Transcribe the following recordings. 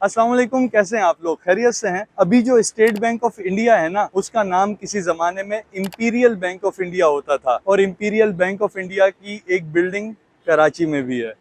अस्सलाम वालेकुम, कैसे हैं आप लोग? खैरियत से हैं? अभी जो स्टेट बैंक ऑफ इंडिया है ना, उसका नाम किसी ज़माने में इंपीरियल बैंक ऑफ इंडिया होता था और इंपीरियल बैंक ऑफ इंडिया की एक बिल्डिंग कराची में भी है।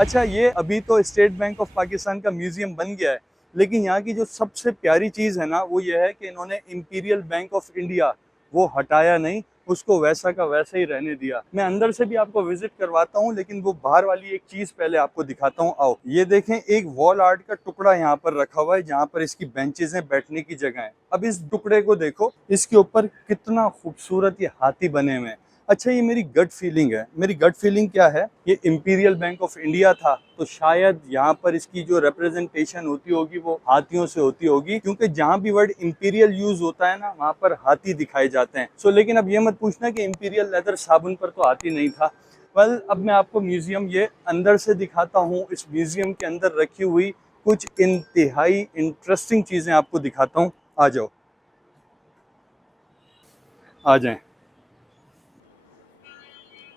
अच्छा, ये अभी तो स्टेट बैंक ऑफ पाकिस्तान का म्यूज़ियम बन गया है, लेकिन यहाँ की जो सबसे प्यारी चीज़ है ना, वो ये है कि इन्होंने इंपीरियल बैंक ऑफ इंडिया वो हटाया नहीं, उसको वैसा का वैसा ही रहने दिया। मैं अंदर से भी आपको विजिट करवाता हूँ, लेकिन वो बाहर वाली एक चीज़ पहले आपको दिखाता हूँ। आओ, ये देखें, एक वॉल आर्ट का टुकड़ा यहाँ पर रखा हुआ है, जहाँ पर इसकी बेंचेज हैं, बैठने की जगह है। अब इस टुकड़े को देखो, इसके ऊपर कितना खूबसूरत ये हाथी बने हुए हैं। अच्छा, ये मेरी गट फीलिंग है। मेरी गट फीलिंग क्या है, ये इंपीरियल बैंक ऑफ इंडिया था, तो शायद यहाँ पर इसकी जो रिप्रेजेंटेशन होती होगी वो हाथियों से होती होगी, क्योंकि जहाँ भी वर्ड इंपीरियल यूज होता है ना, वहाँ पर हाथी दिखाए जाते हैं। लेकिन अब ये मत पूछना कि इंपीरियल लेदर साबुन पर तो हाथी नहीं था। अब मैं आपको म्यूजियम ये अंदर से दिखाता हूँ। इस म्यूजियम के अंदर रखी हुई कुछ इंतहाई इंटरेस्टिंग चीजें आपको दिखाता हूँ। आ जाओ, आ जाएं।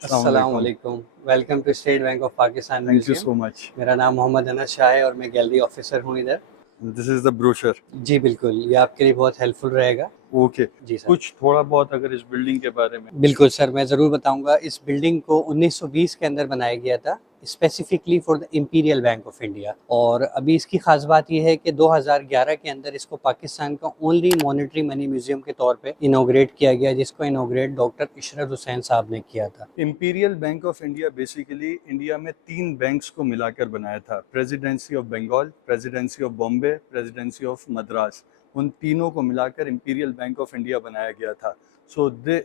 अस्सलाम अस्सलाम वालेकुम। वालेकुम। Welcome to State Bank of Pakistan thank you museum. So much. मेरा नाम मोहम्मद अनस शाह है और मैं गैलरी ऑफिसर हूँ इधर। This is the brochure. जी बिल्कुल, ये आपके लिए बहुत हेल्पफुल रहेगा। ओके, जी सर। कुछ थोड़ा बहुत अगर इस बिल्डिंग के बारे में। बिल्कुल सर, मैं ज़रूर बताऊंगा। इस बिल्डिंग को 1920 के अंदर बनाया गया था, specifically for the imperial Bank of India. और अभी इसकी खास बात यह है कि 2011 के अंदर इसको पाकिस्तान का ओनली मॉनेटरी मनी म्यूजियम के तौर पे इनोग्रेट किया गया, जिसको इनोग्रेट डॉक्टर इशरत हुसैन साहब ने किया था। Imperial Bank of India basically India में 3 बैंक्स को मिलाकर बनाया था। Presidency of Bengal, presidency of Bombay, presidency of Madras. उन तीनों को मिलाकर इंपीरियल बैंक ऑफ इंडिया बनाया गया था।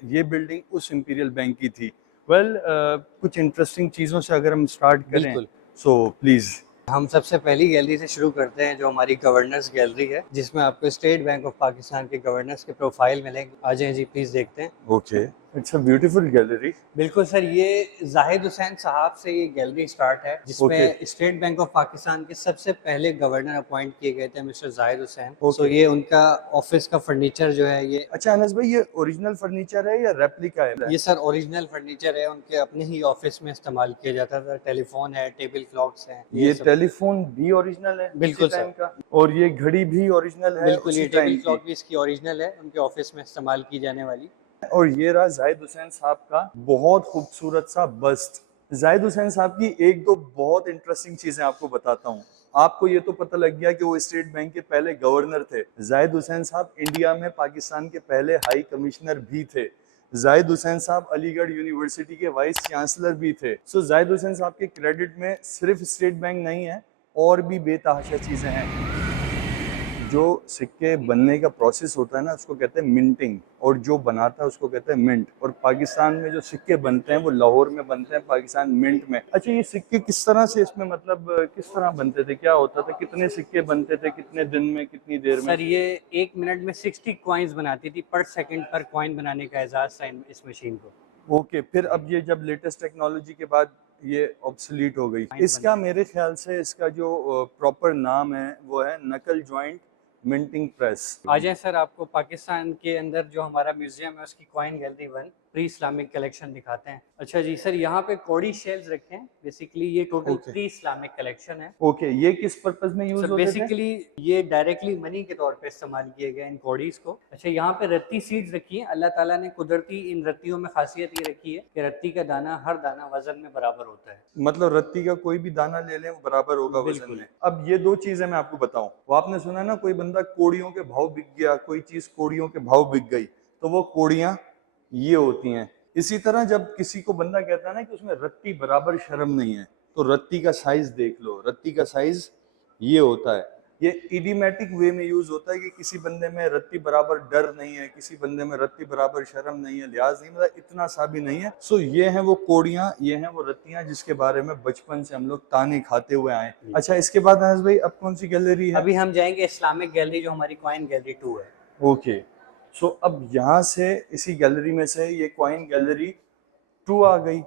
ये बिल्डिंग उस इंपीरियल बैंक की थी। कुछ इंटरेस्टिंग चीज़ों से अगर हम स्टार्ट करें, बिल्कुल। So please. हम सबसे पहली गैलरी से शुरू करते हैं, जो हमारी गवर्नर्स गैलरी है, जिसमें आपको स्टेट बैंक ऑफ पाकिस्तान के गवर्नर्स के प्रोफाइल मिलेंगे। आ जाएं जी, प्लीज देखते हैं। Okay, it's a beautiful gallery. बिल्कुल सर, ये जाहिद हुसैन साहब से ये गैलरी स्टार्ट है, ओके, जिसमें स्टेट बैंक ऑफ पाकिस्तान के सबसे पहले गवर्नर अपॉइंट किए गए थे, मिस्टर जाहिद हुसैन। ओके। ये उनका ऑफिस का फर्नीचर जो है, अच्छा अनस भाई, ये ओरिजिनल फर्नीचर है या रेप्लिका है? ये सर ओरिजिनल फर्नीचर है। उनके अपने ही ऑफिस में इस्तेमाल किया जाता था। टेलीफोन है, टेबल क्लॉक्स हैं, ये ये सब। टेलीफोन भी ओरिजिनल है उसी बिल्कुल टाइम सर। का, और ये घड़ी भी ओरिजिनल है बिल्कुल, उसी ये टेबल टाइम की। क्लॉक भी इसकी ओरिजिनल है, उनके ऑफिस में इस्तेमाल की जाने वाली। और ये रहा जाहिद हुसैन साहब का बहुत खूबसूरत सा बस्ट। जाहिद हुसैन साहब की एक दो बहुत इंटरेस्टिंग चीजें आपको बताता हूँ। आपको ये तो पता लग गया कि वो स्टेट बैंक के पहले गवर्नर थे। जाहिद हुसैन साहब इंडिया में पाकिस्तान के पहले हाई कमिश्नर भी थे। जाहिद हुसैन साहब अलीगढ़ यूनिवर्सिटी के वाइस चांसलर भी थे। जाहिद हुसैन साहब के क्रेडिट में सिर्फ स्टेट बैंक नहीं है, और भी बेतहाशा चीजें हैं। जो सिक्के बनने का प्रोसेस होता है ना, उसको कहते हैं मिंटिंग, और जो बनाता है उसको कहते हैं मिंट। और पाकिस्तान में जो सिक्के बनते हैं वो लाहौर में बनते हैं, पाकिस्तान मिंट में। अच्छा, ये सिक्के किस तरह से इसमें मतलब किस तरह बनते थे, क्या होता था, कितने सिक्के बनते थे, कितने दिन में, कितनी देर में? सर ये 1 मिनट में 60 कॉइन्स बनाती थी पर सेकंड पर कॉइन बनाने का एजाज था इस मशीन को। ओके, फिर अब ये जब लेटेस्ट टेक्नोलॉजी के बाद ये ऑब्सोलीट हो गई। कॉइन्स इसका बनती मेरे ख्याल से इसका जो प्रॉपर नाम है वो है नकल जॉइंट मिंटिंग प्रेस। आ जाए सर, आपको पाकिस्तान के अंदर जो हमारा म्यूजियम है उसकी coin gallery 1 pre Islamic collection दिखाते हैं। अच्छा जी सर, यहाँ पे कौड़ी शेल्स रखे हैं। बेसिकली ये total okay, pre Islamic collection है। ओके, ये किस पर्पज में यूज सर होते थे? बेसिकली ये डायरेक्टली मनी के तौर पे इस्तेमाल किए गए इन कौड़ीज को। अच्छा, यहाँ पे रत्ती सीड्स रखी है। अल्लाह ताला ने कुदरती इन रत्तियों में खासियत ये रखी है कि रत्ती का दाना, हर दाना वजन में बराबर होता है। मतलब रत्ती का कोई भी दाना ले लें वो बराबर होगा वजन बिल्कुल। में। अब ये दो चीजें मैं आपको बताऊं, वो आपने सुना ना, कोई बंदा कोड़ियों के भाव बिक गया, कोई चीज कोड़ियों के भाव बिक गई, तो वो कोड़ियां ये होती हैं। इसी तरह जब किसी को बंदा कहता है ना कि उसमें रत्ती बराबर शर्म नहीं है, तो रत्ती का साइज देख लो, रत्ती का साइज ये होता है। ये इडियोमैटिक वे में यूज होता है कि किसी बंदे में रत्ती बराबर डर नहीं है, किसी बंदे में रत्ती बराबर शर्म नहीं है, लिहाज नहीं, मतलब इतना सा भी नहीं है। ये हैं वो कोड़ियां, ये हैं वो रत्तियां, जिसके बारे में बचपन से हम लोग ताने खाते हुए आए। अच्छा, इसके बाद अनस भाई अब कौन सी गैलरी है? अभी हम जाएंगे इस्लामिक गैलरी, जो हमारी कॉइन गैलरी 2 है। ओके, अब यहाँ से इसी गैलरी में से ये कॉइन गैलरी 2 आ गई।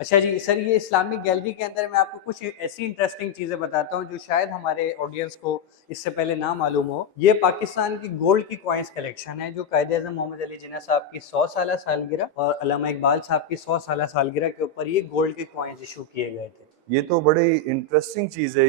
अच्छा जी सर, ये इस्लामिक गैलरी के अंदर मैं आपको कुछ ऐसी इंटरेस्टिंग चीज़ें बताता हूँ जो शायद हमारे ऑडियंस को इससे पहले ना मालूम हो। ये पाकिस्तान की गोल्ड की कॉइन्स कलेक्शन है, जो कायदे आज़म मोहम्मद अली जिन्ना साहब की 100 साला सालगिरह और अल्लामा इकबाल साहब की 100 साला सालगिरह के ऊपर ये गोल्ड के कॉइन्स इशू किए गए थे। ये तो बड़ी इंटरेस्टिंग चीज है,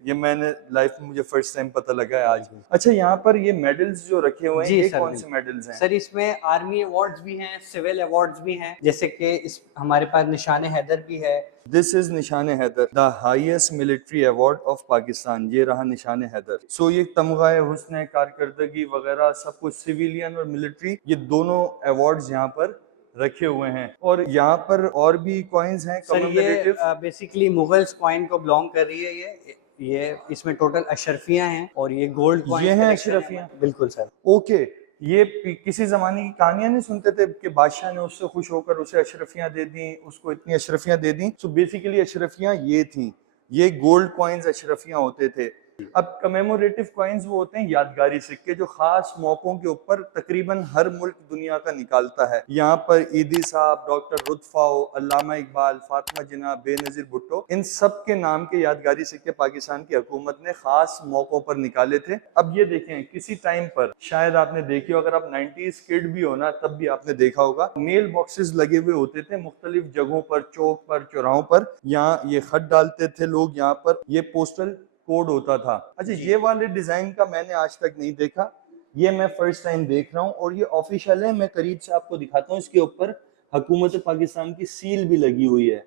ये मैंने लाइफ में मुझे फर्स्ट टाइम पता लगा है आज। अच्छा, यहाँ पर ये मेडल्स जो रखे हुए हैं, जी ये सर, कौन से बिल्कुल। मेडल्स हैं? सर इसमें आर्मी अवार्ड्स भी हैं, सिविल अवार्ड्स भी हैं, जैसे कि इस हमारे पास निशान हैदर भी है। This is Nishan Haider, the highest military award of Pakistan. ये रहा निशान हैदर। सो ये तमगाए हुस्न कारकर्दगी वगैरह सब कुछ, सिविलियन और मिलिट्री, ये दोनों अवार्ड्स यहाँ पर रखे हुए हैं। और यहाँ पर और भी कॉइन्स हैं सर ये कमेमोरेटिव। बेसिकली मुगल्स कॉइन को बिलोंग कर रही है ये इसमें टोटल अशरफियां हैं और ये गोल्ड कॉइन ये हैं अशरफियां? बिल्कुल सर। ओके, ये किसी जमाने की कहानियां नहीं सुनते थे कि बादशाह ने उससे खुश होकर उसे अशरफियां दे दी, उसको इतनी अशरफियां दे दी। सो बेसिकली अशरफियां ये थी, ये गोल्ड कॉइन्स अशरफियां होते थे। अब कमेमोरेटिव कॉइन्स वो होते हैं यादगारी सिक्के, जो खास मौकों के ऊपर तकरीबन हर मुल्क दुनिया का निकालता है। यहाँ पर ईदी साहब, डॉक्टर रुतफाओ, अल्लामा इकबाल, फातिमा जिन्ना, बेनजीर भुट्टो, इन सब के नाम के यादगारी सिक्के पाकिस्तान की हुकूमत ने खास मौकों पर निकाले थे। अब ये देखें, किसी टाइम पर शायद आपने देखी हो, अगर आप 90s किड भी हो ना, तब भी आपने देखा होगा, मेल बॉक्सेस लगे हुए होते थे मुख्तलिफ जगहों पर, चौक पर, चौराहों पर। यहाँ ये खत डालते थे लोग, यहाँ पर ये पोस्टल कोड होता था। अच्छा, ये वाले डिजाइन का मैंने आज तक नहीं देखा, ये मैं फर्स्ट टाइम देख रहा हूँ, और ये ऑफिशियल है। मैं करीब से आपको दिखाता हूँ, इसके ऊपर हुकूमत पाकिस्तान की सील भी लगी हुई है।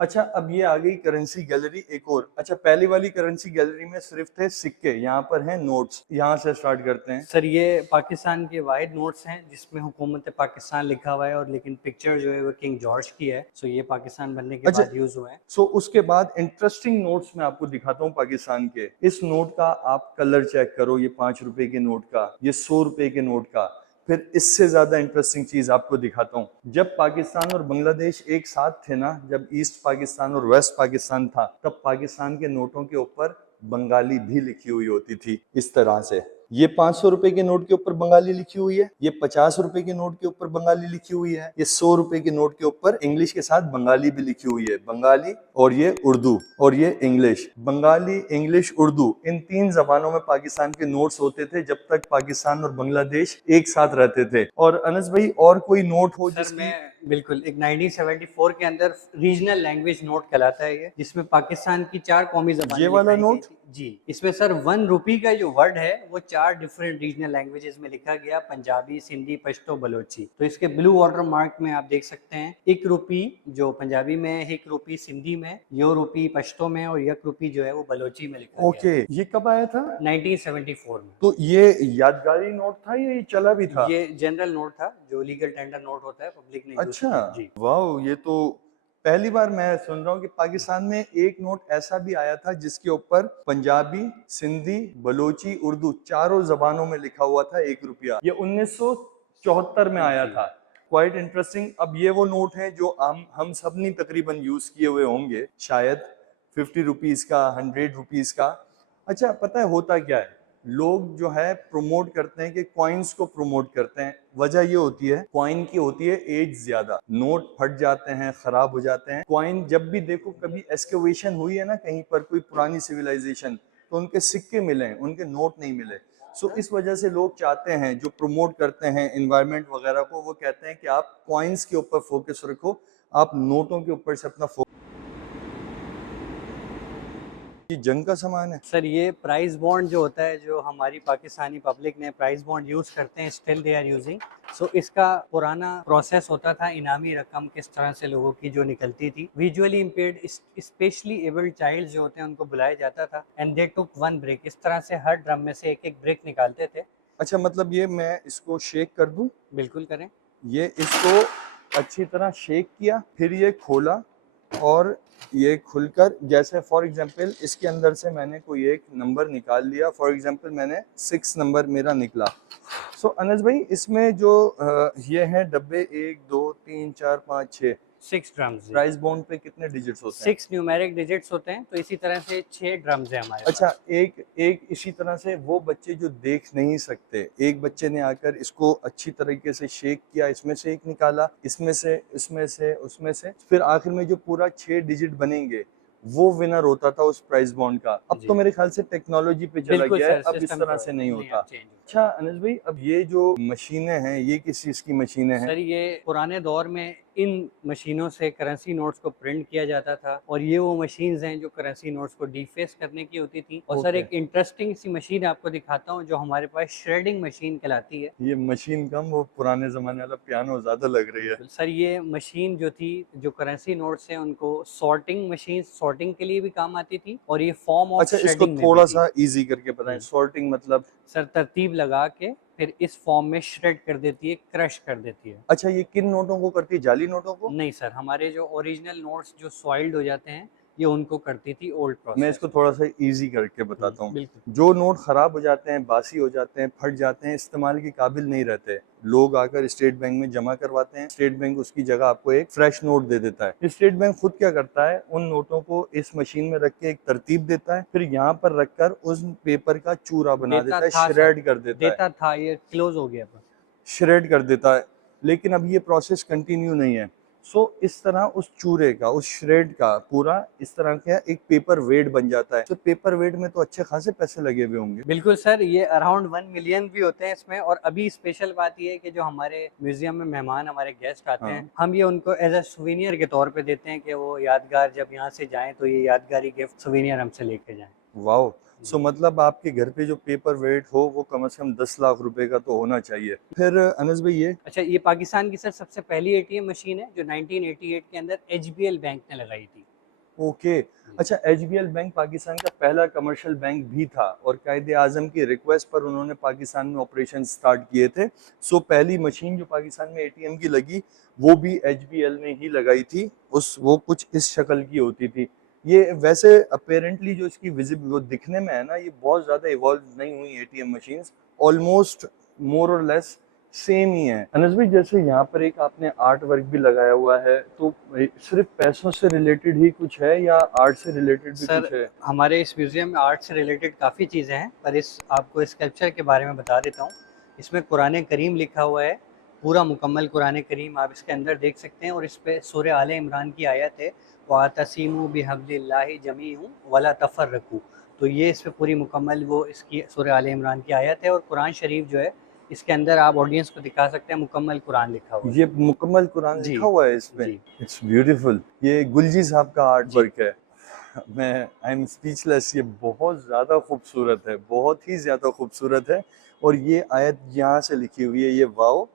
अच्छा, अब ये आ गई करेंसी गैलरी एक और। अच्छा, पहली वाली करेंसी गैलरी में सिर्फ थे सिक्के, यहाँ पर हैं नोट्स। यहाँ से स्टार्ट करते हैं। सर ये पाकिस्तान के वाहिद नोट्स हैं जिसमें हुकूमत पाकिस्तान लिखा हुआ है, और लेकिन पिक्चर जो है वो किंग जॉर्ज की है। सो ये पाकिस्तान बनने के अच्छा, बाद यूज हुए हैं। सो उसके बाद इंटरेस्टिंग नोट्स मैं आपको दिखाता हूँ पाकिस्तान के। इस नोट का आप कलर चेक करो, ये 5 रुपए के नोट का, ये 100 रुपए के नोट का। फिर इससे ज्यादा इंटरेस्टिंग चीज आपको दिखाता हूँ। जब पाकिस्तान और बांग्लादेश एक साथ थे ना, जब ईस्ट पाकिस्तान और वेस्ट पाकिस्तान था, तब पाकिस्तान के नोटों के ऊपर बंगाली भी लिखी हुई होती थी, इस तरह से। ये 500 रुपए के नोट के ऊपर बंगाली लिखी हुई है, ये 50 रुपए के नोट के ऊपर बंगाली लिखी हुई है, ये 100 रुपए के नोट के ऊपर इंग्लिश के साथ बंगाली भी लिखी हुई है। बंगाली, और ये उर्दू, और ये इंग्लिश। बंगाली, इंग्लिश, उर्दू, इन 3 जबानों में पाकिस्तान के नोट्स होते थे जब तक पाकिस्तान और बांग्लादेश एक साथ रहते थे। और अनस भाई, और कोई नोट हो जिसकी? बिल्कुल, एक 1974 के अंदर रीजनल लैंग्वेज नोट कहलाता है ये, जिसमें पाकिस्तान की 4 कौमी ज़बानें ये वाला लिखाई गई नोट? थी। जी, इसमें सर 1 रुपी का जो वर्ड है वो 4 डिफरेंट रीजनल लैंग्वेजेस में लिखा गया, पंजाबी, सिंधी, पश्तो, बलोची। तो इसके ब्लू वाटर मार्क में आप देख सकते हैं 1 रुपी जो पंजाबी में है, 1 रुपी सिंधी में, यो रुपी पश्तो में, और 1 रुपी जो है वो बलोची में लिखा गया। ओके, ये कब आया था? 1974 में। तो ये यादगारी नोट था या ये चला भी था? ये जनरल नोट था, जो लीगल टेंडर नोट होता है, पब्लिक ने यूज अच्छा, किया। जी। वाह, ये तो पहली बार मैं सुन रहा हूँ कि पाकिस्तान में एक नोट ऐसा भी आया था जिसके ऊपर पंजाबी, सिंधी, बलोची, उर्दू चारों जबानों में लिखा हुआ था 1 रुपया। ये 1974 में आया था। Quite interesting. अब ये वो नोट है जो हम सब ने तकरीबन यूज किए हुए होंगे, शायद 50 रुपीज का, 100 रुपीज का। अच्छा, पता है होता क्या है, लोग जो है प्रमोट करते हैं कि कॉइन्स को प्रमोट करते हैं। वजह ये होती है, कॉइन की होती है एज ज्यादा, नोट फट जाते हैं, खराब हो जाते हैं। कॉइन जब भी देखो, कभी एस्केवेशन हुई है ना कहीं पर, कोई पुरानी सिविलाइजेशन, तो उनके सिक्के मिले, उनके नोट नहीं मिले। सो इस वजह से लोग चाहते हैं, जो प्रमोट करते हैं एनवायरनमेंट वगैरह को, वो कहते हैं कि आप कॉइन्स के ऊपर फोकस रखो, आप नोटों के ऊपर से अपना फोकस। ये जंग का सामान है सर, ये प्राइस बॉन्ड जो होता है, जो हमारी पाकिस्तानी पब्लिक ने प्राइस बॉन्ड यूज करते हैं, स्टिल दे आर यूजिंग। सो इसका पुराना प्रोसेस होता था, इनामी रकम किस तरह से लोगों की जो निकलती थी, visually impaired specially abled child जो होते हैं उनको बुलाया जाता था, एंड दे टुक 1 ब्रेक। इस तरह से हर ड्रम में से एक ब्रेक निकालते थे। अच्छा, मतलब ये मैं इसको शेक कर दूं? बिल्कुल करें। ये इसको अच्छी तरह शेक किया, फिर ये खोला, और ये खुलकर, जैसे फॉर एग्जांपल इसके अंदर से मैंने कोई एक नंबर निकाल लिया, फॉर एग्जांपल मैंने 6 नंबर मेरा निकला। सो अनस भाई, इसमें जो ये हैं डब्बे, 1 2 3 4 5 6, 6 ड्रम्स। प्राइस बॉन्ड पे कितने डिजिट्स होते हैं? 6 न्यूमेरिक डिजिट्स होते हैं, तो इसी तरह से 6 ड्रम्स है हमारे अच्छा, पास। एक इसी तरह से वो बच्चे जो देख नहीं सकते, एक बच्चे ने आकर इसको अच्छी तरीके से शेक किया, इसमें से एक निकाला, इसमें से, इसमें से, उसमें से, फिर आखिर में जो पूरा 6 डिजिट बनेंगे, वो विनर होता था उस प्राइस बॉन्ड का। अब तो मेरे ख्याल से टेक्नोलॉजी पे चला गया है, अब इस तरह से नहीं होता। अच्छा अनिस भाई, अब ये जो मशीनें हैं, ये किस चीज की मशीनें हैं? सर, ये पुराने दौर में इन मशीनों से करेंसी नोट्स को प्रिंट किया जाता था, और ये वो मशीन्स हैं जो करेंसी नोट्स को डीफेस करने की होती थी। और सर ओके। एक इंटरेस्टिंग सी मशीन आपको दिखाता हूँ जो हमारे पास श्रेडिंग मशीन कहलाती है। ये मशीन कम, वो पुराने जमाने वाला पियानो ज्यादा लग रही है। बिल्कुल सर, ये मशीन जो थी, जो करेंसी नोट्स हैं उनको सॉर्टिंग मशीन, सॉर्टिंग के लिए भी काम आती थी, और ये फॉर्म ऑफ अच्छा, इसको श्रेडिंग में भी थोड़ा थी। सा इजी करके बताएं, सॉर्टिंग मतलब? सर तरतीब लगा के फिर इस फॉर्म में श्रेड कर देती है, क्रश कर देती है। अच्छा, ये किन नोटों को करती है, जाली नोटों को? नहीं सर, हमारे जो ओरिजिनल नोट्स जो सॉइल्ड हो जाते हैं, ये उनको करती थी ओल्ड मैं प्रोसेस इसको में। थोड़ा सा इजी करके बताता हूँ। बिल्कुल। जो नोट खराब हो जाते हैं, बासी हो जाते हैं, फट जाते हैं, इस्तेमाल के काबिल नहीं रहते, लोग आकर स्टेट बैंक में जमा करवाते हैं। स्टेट बैंक उसकी जगह आपको एक फ्रेश नोट दे देता है। स्टेट बैंक खुद क्या करता है, उन नोटों को इस मशीन में रख के एक तरतीब देता है, फिर यहाँ पर रखकर उस पेपर का चूरा बना देता देता है, था सर, श्रेड कर देता है। देता था, ये क्लोज हो गया पर। श्रेड कर देता है। लेकिन अब ये प्रोसेस कंटिन्यू नहीं है। सो इस तरह उस चूरे का, उस श्रेड का पूरा इस तरह का एक पेपर वेट बन जाता है। तो पेपर वेट में तो अच्छे खासे पैसे लगे हुए होंगे। बिल्कुल सर, ये अराउंड 1 मिलियन भी होते हैं इसमें। और अभी स्पेशल बात ये है कि जो हमारे म्यूजियम में मेहमान, हमारे गेस्ट आते हाँ। हैं, हम ये उनको एज अ सुवेनियर के तौर पे देते हैं कि वो यादगार जब यहाँ से जाएं तो ये यादगारी गिफ्ट सुवेनियर हमसे लेके जाएं। वाओ। सो मतलब आपके घर पे जो पेपर वेट हो वो कम से कम 10 लाख रुपए का तो होना चाहिए। फिर अनस भाई, ये अच्छा, ये पाकिस्तान की सर सबसे पहली एटीएम मशीन है जो 1988 के अंदर एचबीएल बैंक ने लगाई थी। ओके। अच्छा, एचबीएल बैंक पाकिस्तान का पहला कमर्शियल बैंक भी था और कायदे आजम की रिक्वेस्ट पर उन्होंने पाकिस्तान में ऑपरेशन स्टार्ट किए थे। सो पहली मशीन जो पाकिस्तान में एटीएम की लगी वो भी एचबीएल ने ही लगाई थी। वो कुछ इस शक्ल की होती थी। ये वैसे अपेरेंटली जो इसकी विजिबल वो दिखने में है ना, ये बहुत ज़्यादा इवॉल्व नहीं हुई एटीएम मशीन्स, ऑलमोस्ट मोर और लेस सेम ही है। अनस भाई, जैसे यहाँ पर एक आपने आर्ट वर्क भी लगाया हुआ है, तो सिर्फ पैसों से रिलेटेड ही कुछ है या आर्ट से रिलेटेड भी सर कुछ है? हमारे इस म्यूजियम में आर्ट से रिलेटेड काफ़ी चीज़ें हैं, पर आपको स्कल्पचर के बारे में बता देता हूँ। इसमें कुरान करीम लिखा हुआ है, पूरा मुकम्मल कुरान करीम आप इसके अंदर देख सकते हैं। और इस पे सूरह आले इमरान की आयत है, वातसिमू बिहब्लिल्लाहि जमीअन वला तफर्रकू। तो ये इस पे पूरी मुकम्मल वो इसकी सूरह आले इमरान की आयत है। और कुरान शरीफ जो है, इसके अंदर आप ऑडियंस को दिखा सकते हैं, मुकम्मल कुरान लिखा हुआ है। ये मुकम्मल कुरान जी लिखा हुआ है इसमें? जी। It's beautiful. ये गुलजी साहब का आर्ट जी। वर्क है। मैं आई एम स्पीचलेस। ये बहुत ज़्यादा खूबसूरत है, बहुत ही ज़्यादा खूबसूरत है। और ये आयत यहाँ से लिखी हुई है, ये वाओ,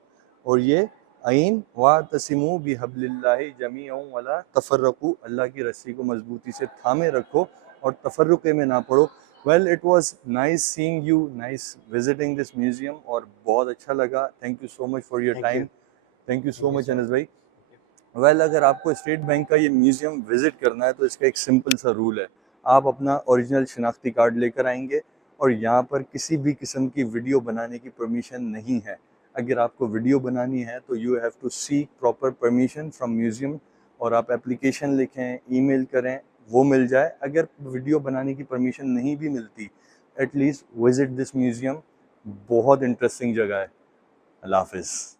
और ये आइन वातसिमू बिहब्लिल्लाहि जमीअन वला तफर्रकू, अल्लाह की रस्सी को मजबूती से थामे रखो और तफर्रुके में ना पड़ो। Well, it was nice seeing you, nice visiting this museum, और बहुत अच्छा लगा। Thank you so much for your time. Thank you so much Anas भाई। वेल, अगर आपको स्टेट बैंक का ये म्यूजियम विजिट करना है तो इसका एक सिंपल सा रूल है, आप अपना ओरिजिनल शनाख्ती कार्ड लेकर आएंगे, और यहाँ पर किसी भी किस्म की वीडियो बनाने की परमिशन नहीं है। अगर आपको वीडियो बनानी है तो you have to seek proper permission from museum, और आप एप्लीकेशन लिखें, ईमेल करें, वो मिल जाए। अगर वीडियो बनाने की परमिशन नहीं भी मिलती, एटलीस्ट विजिट दिस म्यूजियम। बहुत इंटरेस्टिंग जगह है। अल्लाह हाफिज़।